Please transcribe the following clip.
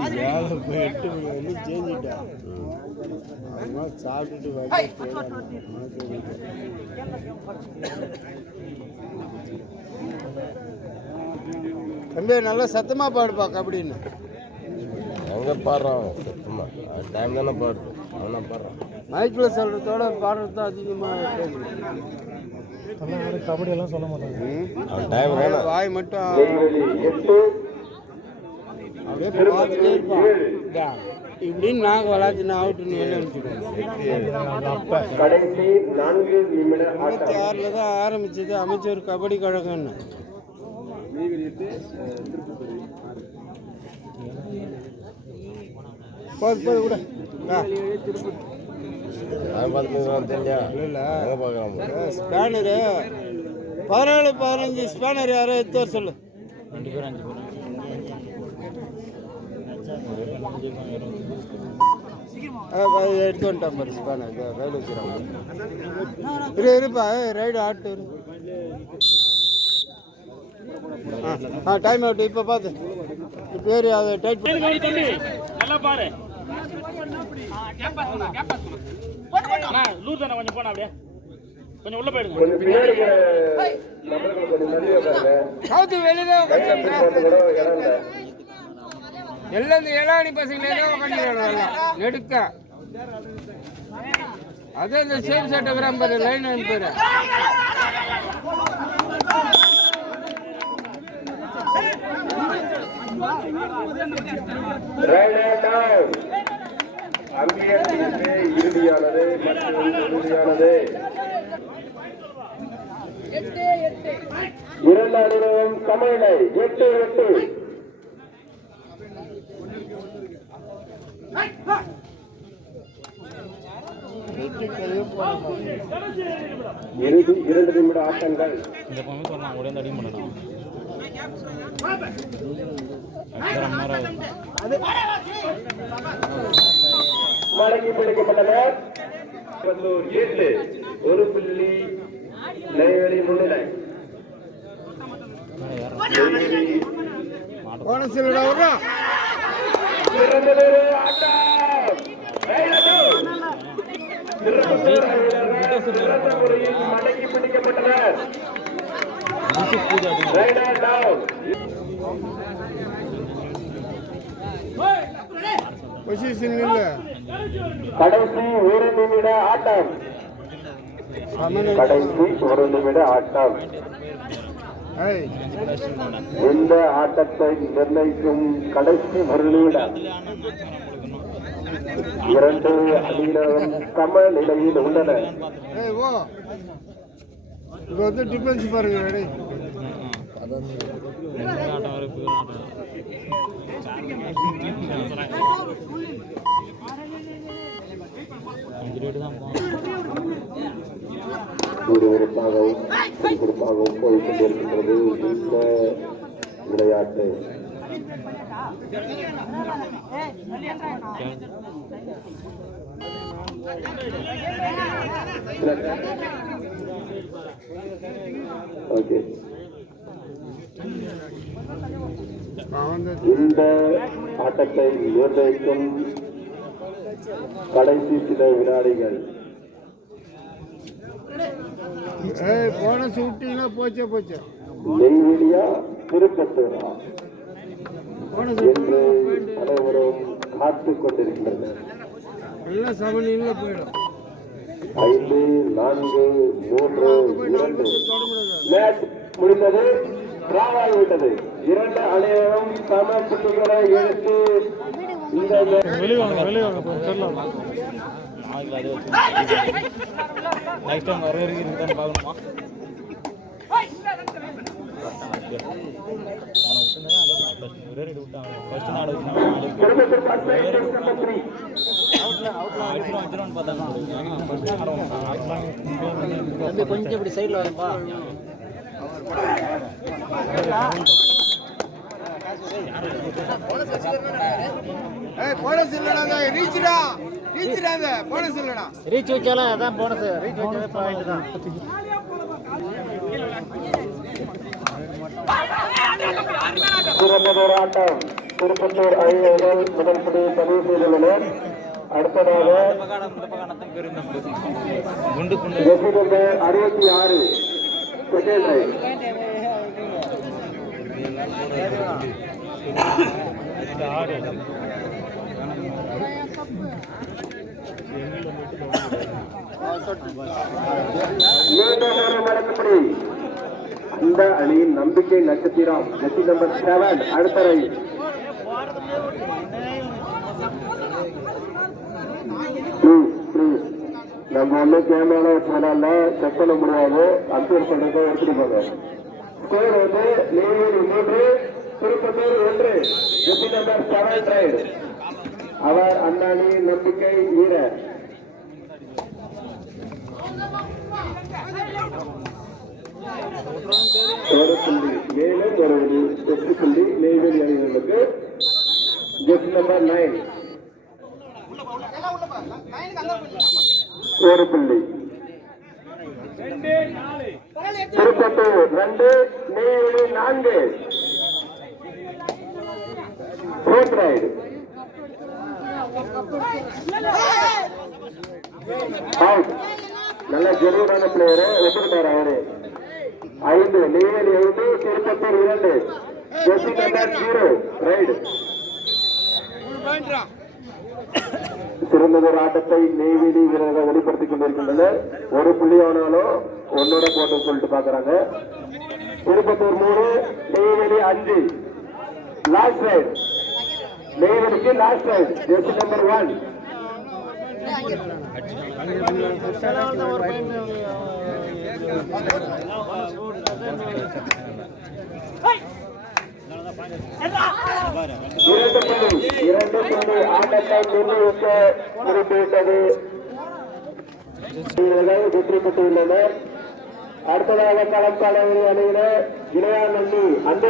போய் 8 மணி வரையும் செஞ்சுட்டான். அம்மா சாப்பிட்டுட்டு தம்பி நல்லா சத்தமா பாடுப்பா கபடின்னு. எங்கே பாடுறான் சத்தமா டைம் தானே பாடுது அவனா பாடுறான். மைக்கில் சொல்கிறதோட பாடுறது தான் அதிகமாக கபடி எல்லாம் சொல்ல மாட்டாங்க. டைம் வாய் மட்டும் அப்படியே பார்த்துட்டே இருப்பான். இப்படின்னு நாங்கள் விளாட்சினா அவுட்டுன்னு வெளியே அனுப்பிச்சிடுவோம். 86 தான் ஆரம்பிச்சது அமைச்சர் கபடி கழகம்னு. போது கூட ஸ்பேனரு 17-15 ஸ்பேனர் யாரோ எடுத்து வர சொல்லு. 2 பேர் 5 பேர் எடுத்து வந்துட்டான் பாரு ஸ்பேனர் கையில் வச்சுறாங்க. இருப்பா ரைடு ஆட்டு டைம் அவுட். இப்போ பார்த்து பேர் அதை டைட் நல்லா பாரு. லூர் தானே கொஞ்சம் போனா அப்படியே கொஞ்சம் உள்ள போயிடுங்க. எல்லாம் இந்த ஏழாணி பசங்களே உட்காந்து நெடுக்க அதே இந்த சேம் சட்டை பாரு லைன் பேரு இறுதியானது மற்றும் இறுதியானது 2 அணிகளும் சமநிலை 8-8. இறுதி 2 நிமிட ஆட்டங்கள். இந்த பக்கம் சொல்லலாம் ஒரே அடி பண்ணலாம். மடங்கி பிடிக்கப்பட்டனர். 7 1 புள்ளி நெய்வேலி முன்னிலை. மடங்கி பிடிக்கப்பட்டனர். கடைசி 1 நிமிட ஆட்டம். கடைசி 1 நிமிட ஆட்டம். இந்த ஆட்டத்தை நிர்ணயிக்கும் கடைசி 1 நிமிடம். 2 அணியினரும் சம நிலையில் உள்ளனர். டிஃபரன்ஸ் பாருங்க. விறுவிறுப்பாகவும் போய்கொண்டிருக்கின்றது இந்த விளையாட்டு. இந்த ஆட்டத்தை நிர்ணயிக்கும் கடைசி சில வினாடிகள். போனஸ் விட்டீங்கன்னா போச்சு. நெய்வேலியா திருப்பத்தூரா என்று அனைவரும் காத்துக் கொண்டிருக்கின்றனர். எல்லாம் சமநிலையில போயிடும். 5 4 3 2 மேட்ச் முடிந்தது. டிராவாகி விட்டது. 2 அணியினரும் சம புள்ளிகளை எடுத்து இந்த வெளிவாங்க நெக்ஸ்ட் டைம் வர வரைக்கும் இருந்தான்னு பார்க்கணுமா? கொஞ்சம் இப்படி சைடில் வரப்பா. போனஸ் இல்லடா ரீச்டா போனஸ் இல்லடா. ரீச் வச்சாலும் அதான் போனஸ். ரீச் வச்சாலே பாயிண்ட் தான். சிறந்த ஆட்டம். திருப்பத்தூர் அணியினர்கள் முதல் புள்ளியை பதிவு செய்துள்ளனர். அடுத்ததாக ஜெர்சி நம்பர் 66 செகண்ட் ரைட். மீண்டும் வழக்கப்படி அந்த அணியின் நம்பிக்கை நட்சத்திரம் ஜெர்சி நம்பர் 7 அடுத்த ரைட். நம்ம ஒன்றும் கேமரா வச்சதுனால செக் பண்ண முடியாது. அம்பேர் பண்றதை எடுத்துட்டு போங்க. ஸ்கோர் வந்து Neyveli 3 Tirupattur 1. Jersey number 7 raid. அவர் அந்த அணியின் நம்பிக்கை வீரர். ஒரு புள்ளி மேலும் ஒரு 8 புள்ளி நெய்வேலி அணிகளுக்கு. ஜெர்சி நம்பர் 9 ஒரு புள்ளி. Tirupattur 2 Neyveli 4. Fourth raid. Out. நல்ல ஜெனுவனான பிளேயரு ஒத்துக்கிட்டாரு அவரு. 5 Neyveli 5 Tirupattur 2. Jersey number 0 raid. சிறந்ததொரு ஆட்டத்தை நெய்வேலி வீரர்கள் வெளிப்படுத்திக் கொண்டிருக்கின்றனர். ஒரு புள்ளி ஆனாலும் ஒன்னோட போட்டு சொல்லிட்டு பாக்குறாங்க. திருப்பத்தூர் 3 நெய்வேலி 5. Last raid. நெய்வேலிக்கு லாஸ்ட் ரைட். Jersey number 1. இரண்டு புள்ளி ஆட்டத்தை நிர்ணயிக்க குறிப்பிட்டது வெற்றி பெற்றுள்ளனர். அடுத்ததாக களம் காண அணியினர் இளையாநல்லி அந்த